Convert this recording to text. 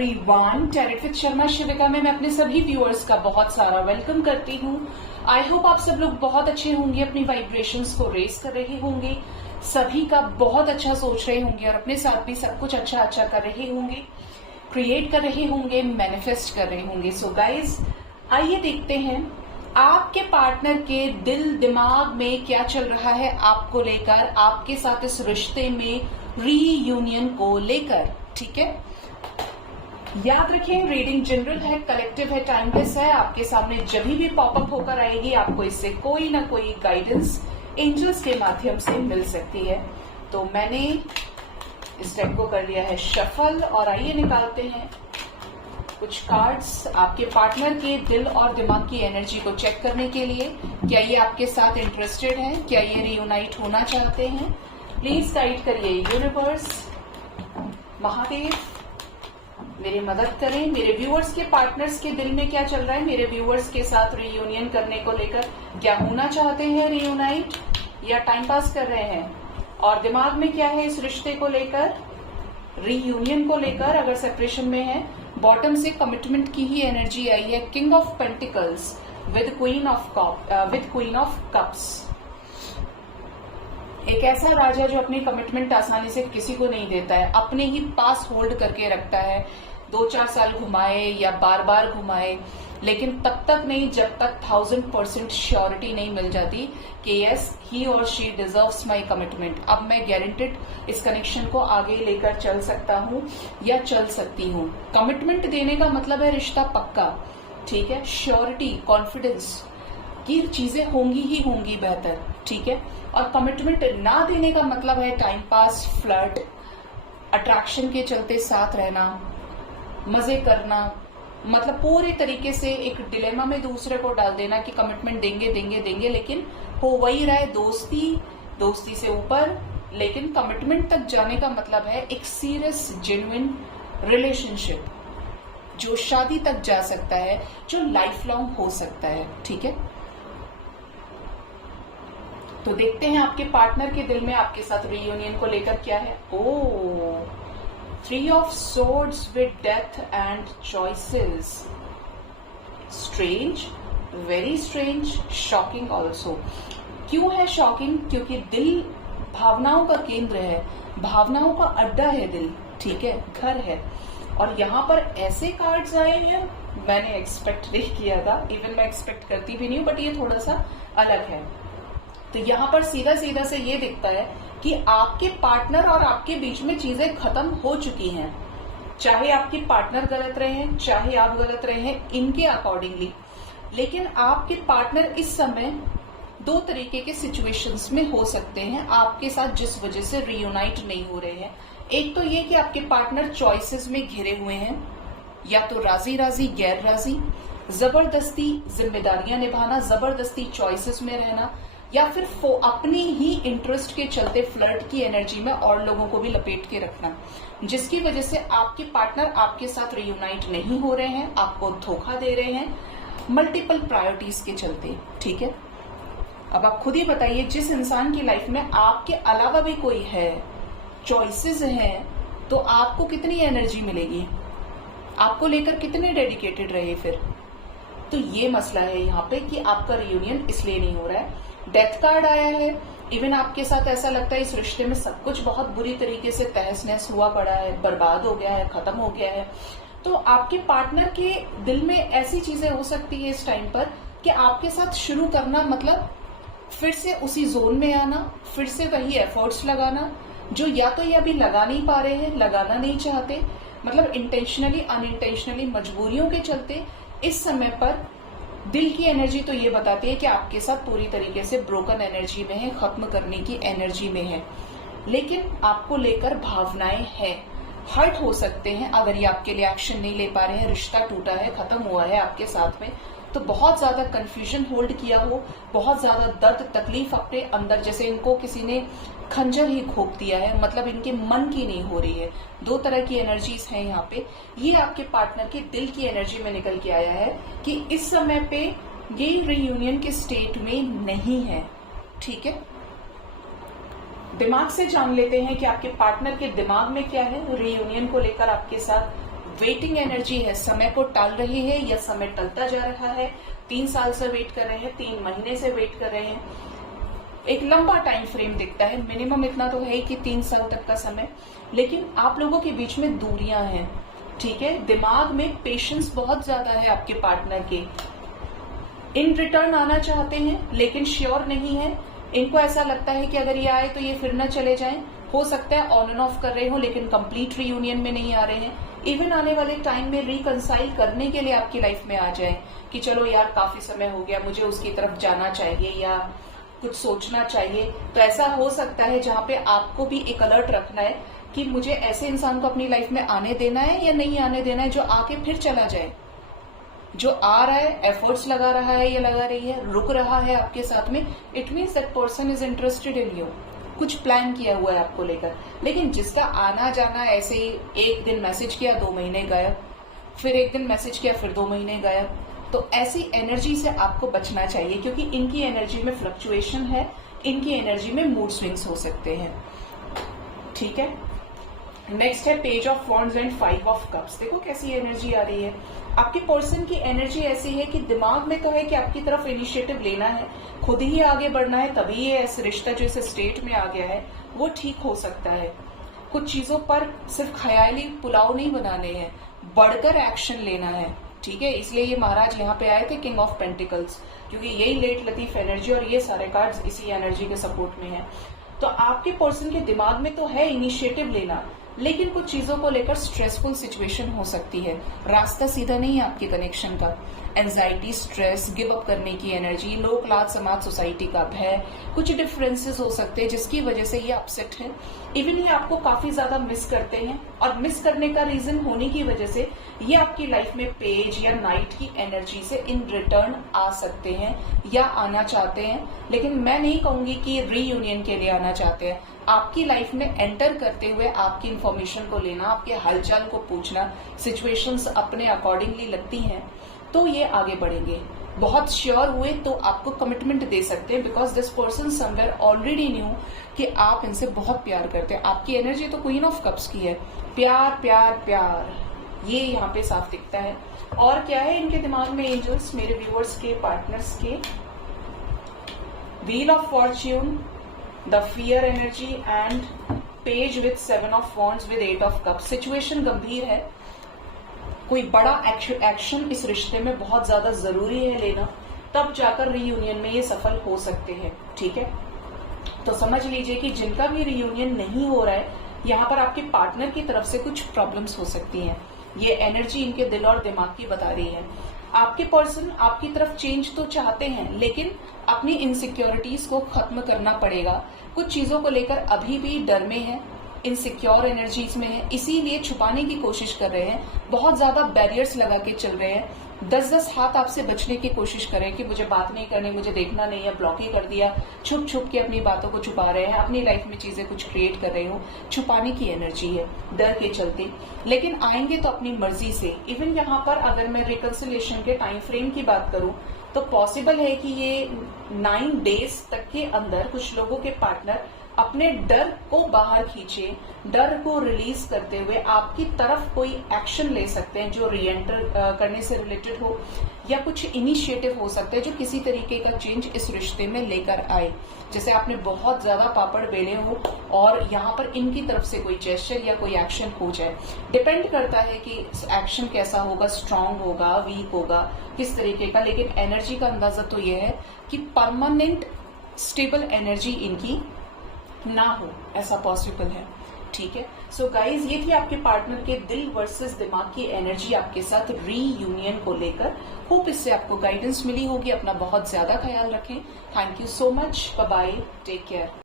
Everyone, tarot with Sharma शिविका में मैं अपने सभी व्यूअर्स का बहुत सारा वेलकम करती हूँ। आई होप आप सब लोग बहुत अच्छे होंगे, अपनी वाइब्रेशंस को रेस कर रहे होंगे, सभी का बहुत अच्छा सोच रहे होंगे और अपने साथ भी सब कुछ अच्छा अच्छा कर रहे होंगे, क्रिएट कर रहे होंगे, मैनिफेस्ट कर रहे होंगे। सो गाइज, आइए देखते हैं आपके पार्टनर के दिल दिमाग में क्या चल रहा है आपको लेकर, आपके साथ इस रिश्ते में रीयूनियन को लेकर। ठीक है, याद रखें रीडिंग जनरल है, कलेक्टिव है, टाइमलेस है। आपके सामने जब भी पॉपअप होकर आएगी आपको इससे कोई ना कोई गाइडेंस एंजल्स के माध्यम से मिल सकती है। तो मैंने इस डेक को कर लिया है शफल और आइए निकालते हैं कुछ कार्ड्स आपके पार्टनर के दिल और दिमाग की एनर्जी को चेक करने के लिए। क्या ये आपके साथ इंटरेस्टेड है, क्या ये रियूनाइट होना चाहते हैं? प्लीज गाइड करिए यूनिवर्स, महादेव मेरी मदद करें। मेरे व्यूअर्स के पार्टनर्स के दिल में क्या चल रहा है, मेरे व्यूअर्स के साथ रियूनियन करने को लेकर क्या होना चाहते हैं, रियूनाइट या टाइम पास कर रहे हैं? और दिमाग में क्या है इस रिश्ते को लेकर, रीयूनियन को लेकर? अगर सेपरेशन में है, बॉटम से कमिटमेंट की ही एनर्जी आई है, king of pentacles with queen of cups. एक ऐसा राजा जो अपनी कमिटमेंट आसानी से किसी को नहीं देता है, अपने ही पास होल्ड करके रखता है, 2-4 साल घुमाए या बार बार घुमाए, लेकिन तब तक नहीं जब तक 1000% श्योरिटी नहीं मिल जाती कि यस ही और शी डिजर्व्स माय कमिटमेंट। अब मैं गारंटेड इस कनेक्शन को आगे लेकर चल सकता हूँ या चल सकती हूँ। कमिटमेंट देने का मतलब है रिश्ता पक्का, ठीक है, श्योरिटी, कॉन्फिडेंस की चीजें होंगी ही होंगी बेहतर, ठीक है। और कमिटमेंट ना देने का मतलब है टाइम पास, फ्लर्ट, अट्रैक्शन के चलते साथ रहना, मजे करना, मतलब पूरे तरीके से एक डिलेमा में दूसरे को डाल देना कि कमिटमेंट देंगे देंगे देंगे, लेकिन हो वही रहा है दोस्ती से ऊपर। लेकिन कमिटमेंट तक जाने का मतलब है एक सीरियस जेन्युइन रिलेशनशिप जो शादी तक जा सकता है, जो लाइफ लॉन्ग हो सकता है, ठीक है। तो देखते हैं आपके पार्टनर के दिल में आपके साथ रियूनियन को लेकर क्या है। ओ 3 of swords with death and choices. Strange, very strange, shocking also. क्यों है शॉकिंग? क्योंकि दिल भावनाओं का केंद्र है, भावनाओं का अड्डा है दिल, ठीक है, घर है। और यहाँ पर ऐसे कार्ड्स आए हैं मैंने एक्सपेक्ट नहीं किया था, इवन मैं एक्सपेक्ट करती भी नहीं हूँ, बट ये थोड़ा सा अलग है। तो यहाँ पर सीधा सीधा से ये दिखता है कि आपके पार्टनर और आपके बीच में चीजें खत्म हो चुकी हैं। चाहे आपके पार्टनर गलत रहे हैं, चाहे आप गलत रहे हैं इनके अकॉर्डिंगली, लेकिन आपके पार्टनर इस समय 2 तरीके के सिचुएशंस में हो सकते हैं आपके साथ जिस वजह से रियूनाइट नहीं हो रहे हैं। एक तो ये कि आपके पार्टनर चॉइसेस में घिरे हुए हैं, या तो राजी राजी गैर राजी, जबरदस्ती जिम्मेदारियां निभाना, जबरदस्ती चॉइसेस में रहना, या फिर अपनी ही इंटरेस्ट के चलते फ्लर्ट की एनर्जी में और लोगों को भी लपेट के रखना, जिसकी वजह से आपके पार्टनर आपके साथ रियूनाइट नहीं हो रहे हैं, आपको धोखा दे रहे हैं मल्टीपल प्रायोरिटीज के चलते, ठीक है। अब आप खुद ही बताइए, जिस इंसान की लाइफ में आपके अलावा भी कोई है, चॉइसेस हैं, तो आपको कितनी एनर्जी मिलेगी, आपको लेकर कितने डेडिकेटेड रहे फिर? तो ये मसला है यहाँ पे कि आपका रियूनियन इसलिए नहीं हो रहा है। डेथ कार्ड आया है, इवन आपके साथ ऐसा लगता है इस रिश्ते में सब कुछ बहुत बुरी तरीके से तहस नहस हुआ पड़ा है, बर्बाद हो गया है, खत्म हो गया है। तो आपके पार्टनर के दिल में ऐसी चीजें हो सकती है इस टाइम पर कि आपके साथ शुरू करना मतलब फिर से उसी जोन में आना, फिर से वही एफर्ट्स लगाना जो या तो ये अभी लगा नहीं पा रहे हैं, लगाना नहीं चाहते, मतलब इंटेंशनली अनइंटेंशनली मजबूरियों के चलते इस समय पर दिल की एनर्जी तो ये बताती है कि आपके साथ पूरी तरीके से ब्रोकन एनर्जी में है, खत्म करने की एनर्जी में है। लेकिन आपको लेकर भावनाएं हैं, हर्ट हो सकते हैं अगर ये आपके लिए एक्शन नहीं ले पा रहे हैं, रिश्ता टूटा है, खत्म हुआ है आपके साथ में, तो बहुत ज्यादा कंफ्यूजन होल्ड किया हो, बहुत ज्यादा दर्द तकलीफ अपने अंदर, जैसे इनको किसी ने खंजर ही घोंप दिया है, मतलब इनके मन की नहीं हो रही है। 2 तरह की एनर्जीज हैं यहाँ पे। ये आपके पार्टनर के दिल की एनर्जी में निकल के आया है कि इस समय पे ये रियूनियन के स्टेट में नहीं है, ठीक है। दिमाग से जान लेते हैं कि आपके पार्टनर के दिमाग में क्या है रियूनियन को लेकर आपके साथ। वेटिंग एनर्जी है, समय को टाल रही है या समय टलता जा रहा है, 3 साल से वेट कर रहे हैं, 3 महीने से वेट कर रहे हैं, एक लंबा टाइम फ्रेम दिखता है, मिनिमम इतना तो है ही कि 3 साल तक का समय। लेकिन आप लोगों के बीच में दूरियां हैं, ठीक है, दिमाग में पेशेंस बहुत ज्यादा है आपके पार्टनर के, इन रिटर्न आना चाहते हैं लेकिन श्योर नहीं है, इनको ऐसा लगता है कि अगर ये आए तो ये फिर न चले जाएं, हो सकता है ऑन एंड ऑफ कर रहे हो लेकिन कंप्लीट रीयूनियन में नहीं आ रहे हैं, इवन आने वाले टाइम में रिकंसाइल करने के लिए आपकी लाइफ में आ जाए कि चलो यार काफी समय हो गया, मुझे उसकी तरफ जाना चाहिए या कुछ सोचना चाहिए। तो ऐसा हो सकता है जहां पे आपको भी एक अलर्ट रखना है कि मुझे ऐसे इंसान को अपनी लाइफ में आने देना है या नहीं आने देना है जो आके फिर चला जाए, जो आ रहा है, एफर्ट्स लगा रहा है या लगा रही है, रुक रहा है आपके साथ में, it means that person is interested in you, कुछ प्लान किया हुआ है आपको लेकर। लेकिन जिसका आना जाना ऐसे ही, एक दिन मैसेज किया 2 महीने गायब, फिर एक दिन मैसेज किया फिर 2 महीने गायब, तो ऐसी एनर्जी से आपको बचना चाहिए क्योंकि इनकी एनर्जी में फ्लक्चुएशन है, इनकी एनर्जी में मूड स्विंग्स हो सकते हैं, ठीक है। नेक्स्ट है page of wands and 5 of cups. देखो कैसी एनर्जी आ रही है, आपके पर्सन की एनर्जी ऐसी है कि दिमाग में तो है कि आपकी तरफ इनिशिएटिव लेना है, खुद ही आगे बढ़ना है, तभी ये ऐसे रिश्ता जो इस स्टेट में आ गया है वो ठीक हो सकता है। कुछ चीजों पर सिर्फ ख्याली पुलाव नहीं बनाने हैं, बढ़कर एक्शन लेना है, ठीक है। इसलिए ये महाराज यहाँ पे आए थे किंग ऑफ पेंटिकल्स, क्योंकि यही लेट लतीफ एनर्जी और ये सारे कार्ड्स इसी एनर्जी के सपोर्ट में है। तो आपके पर्सन के दिमाग में तो है इनिशिएटिव लेना, लेकिन कुछ चीजों को लेकर स्ट्रेसफुल सिचुएशन हो सकती है, रास्ता सीधा नहीं है आपके कनेक्शन का, एंजाइटी, स्ट्रेस, गिव अप करने की एनर्जी, लोक लाज समाज सोसाइटी का भय, कुछ डिफरेंसेस हो सकते हैं जिसकी वजह से ये अपसेट है। इवन ये आपको काफी ज्यादा मिस करते हैं और मिस करने का रीजन होने की वजह से ये आपकी लाइफ में पेज या नाइट की एनर्जी से इन रिटर्न आ सकते हैं या आना चाहते हैं, लेकिन मैं नहीं कहूंगी कि रीयूनियन के लिए आना चाहते हैं। आपकी लाइफ में एंटर करते हुए आपकी इंफॉर्मेशन को लेना, आपके हालचाल को पूछना, सिचुएशंस अपने अकॉर्डिंगली लगती हैं तो ये आगे बढ़ेंगे। बहुत श्योर हुए तो आपको कमिटमेंट दे सकते हैं, because this person somewhere already knew कि आप इनसे बहुत प्यार करते हैं। आपकी एनर्जी तो क्वीन ऑफ कप्स की है, प्यार प्यार प्यार, ये यहाँ पे साफ दिखता है। और क्या है इनके दिमाग में एंजल्स, मेरे व्यूअर्स के, पार्टनर्स के, wheel of Fortune, the fear energy and page with 7 of wands with 8 of cups. Situation गंभीर है, कोई बड़ा एक्शन इस रिश्ते में बहुत ज्यादा जरूरी है लेना, तब जाकर रीयूनियन में ये सफल हो सकते हैं, ठीक है। तो समझ लीजिए कि जिनका भी रीयूनियन नहीं हो रहा है, यहाँ पर आपके पार्टनर की तरफ से कुछ प्रॉब्लम्स हो सकती हैं। ये एनर्जी इनके दिल और दिमाग की बता रही है। आपके पर्सन आपकी तरफ चेंज तो चाहते हैं, लेकिन अपनी इनसिक्योरिटीज को खत्म करना पड़ेगा। कुछ चीजों को लेकर अभी भी डर में है, इनसिक्योर एनर्जीज में है, इसीलिए छुपाने की कोशिश कर रहे हैं, बहुत ज्यादा बैरियर्स लगा के चल रहे हैं, 10-10 हाथ आपसे बचने की कोशिश कर रहे हैं कि मुझे बात नहीं करनी, मुझे देखना नहीं है, ब्लॉक ही कर दिया, छुप छुप के अपनी बातों को छुपा रहे हैं, अपनी लाइफ में चीजें कुछ क्रिएट कर रहे हो, छुपाने की एनर्जी है डर के चलते। लेकिन आएंगे तो अपनी मर्जी से। इवन यहाँ पर अगर मैं रिकंसिलिएशन के टाइम फ्रेम की बात करूं तो पॉसिबल है कि ये 9 डेज तक के अंदर कुछ लोगों के पार्टनर अपने डर को बाहर खींचे, डर को रिलीज करते हुए आपकी तरफ कोई एक्शन ले सकते हैं जो रीएंटर करने से रिलेटेड हो, या कुछ इनिशिएटिव हो सकता है जो किसी तरीके का चेंज इस रिश्ते में लेकर आए। जैसे आपने बहुत ज्यादा पापड़ बेले हो और यहाँ पर इनकी तरफ से कोई जेस्चर या कोई एक्शन हो जाए। डिपेंड करता है कि एक्शन कैसा होगा, स्ट्रांग होगा, वीक होगा, किस तरीके का, लेकिन एनर्जी का अंदाजा तो यह है कि परमानेंट स्टेबल एनर्जी इनकी ना हो, ऐसा पॉसिबल है, ठीक है। सो गाइज, ये थी आपके पार्टनर के दिल वर्सेस दिमाग की एनर्जी आपके साथ रीयूनियन को लेकर। होप इससे आपको गाइडेंस मिली होगी। अपना बहुत ज्यादा ख्याल रखें। Thank you so much, bye bye, take care.